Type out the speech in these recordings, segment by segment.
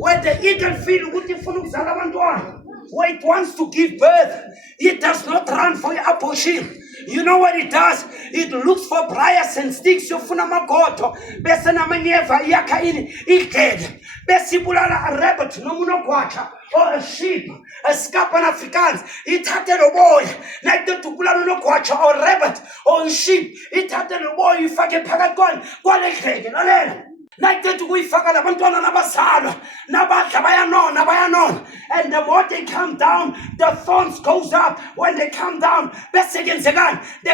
When the eagle feel ukuthi ifuna ukuzala abantwana, where it wants to give birth, it does not run for abortion. You know what it does? It looks for briars and sticks. Yofuna magoto. Bese namanyeva yakha ini igede. Bese ibulala a rabbit noma unogwaja or a sheep, a scap an Afrikaans. Ithathe lo boy. Nayithethe ukubulala unogwaja or rabbit or a sheep. Ithathe lo boy ifake phakathi kwale gede. Lalela. Nayithethe ukuyifaka labantwana nabazalwa nabadla bayanona. And the more they come down, the thorns goes up. When they come down, there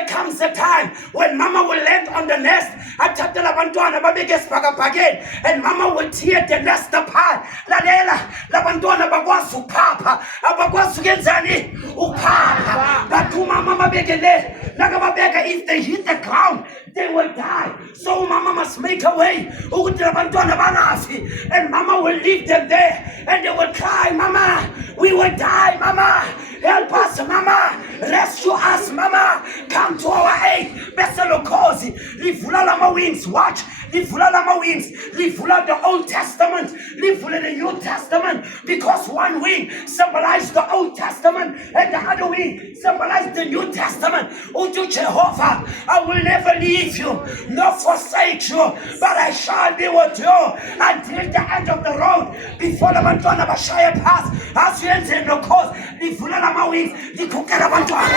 comes a time when mama will land on the nest. Athathe labantwana babeke esibhakabhakeni, and mama will tear the nest apart. Lalela, labantwana bakwazi ukuphapha, abakwazi ukenzani ukuphapha. But mama babeke le, nakababeka, if they hit the ground, they will die. So mama must make a way. And mama will leave them there, and they will cry, Mama, we will die, Mama. Help us, Mama. Rescue us, Mama. Come to our aid. Besalokozi. Livula lama wings. Watch. Livula lama wings. Livula the Old Testament. Livula the New Testament. Because one wing symbolized the Old Testament, and the other wing symbolized the New Testament. Unto Jehovah, I will never leave you, nor forsake you, but I shall be with you until the end of the road. Before the Mantwana Bashaya pass, as you enter the course, Livula lama wings. Likukera bantwana.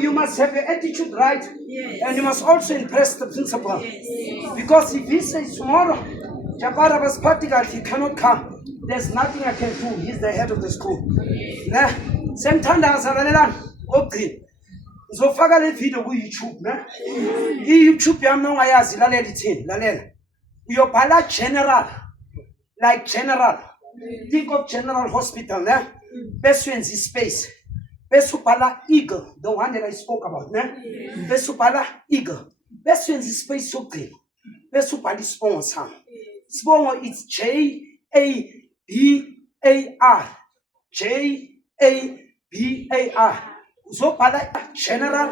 You must have your attitude right, yes. And you must also impress the principal, yes. Because if he says tomorrow Jabara was practical, he cannot come, there's nothing I can do. He's the head of the school. Semtanda okay. Ngizofaka le video ku YouTube, YouTube yami nongayazi lalela ithini, lalela. Uyobhala general, like general. Think of General Hospital, bese uyenza space. Besupala eagle, the one that I spoke about, Besupala eagle. Besupala space sokugcina. Besupala isibongo sami. Sibongo, it's Jabar. Jabar. Uzobhala general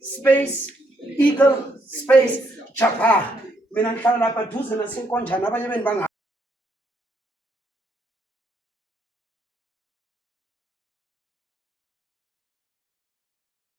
space eagle space Jabar. Mina ngihlala lapha duze nasenkonjana abanye beni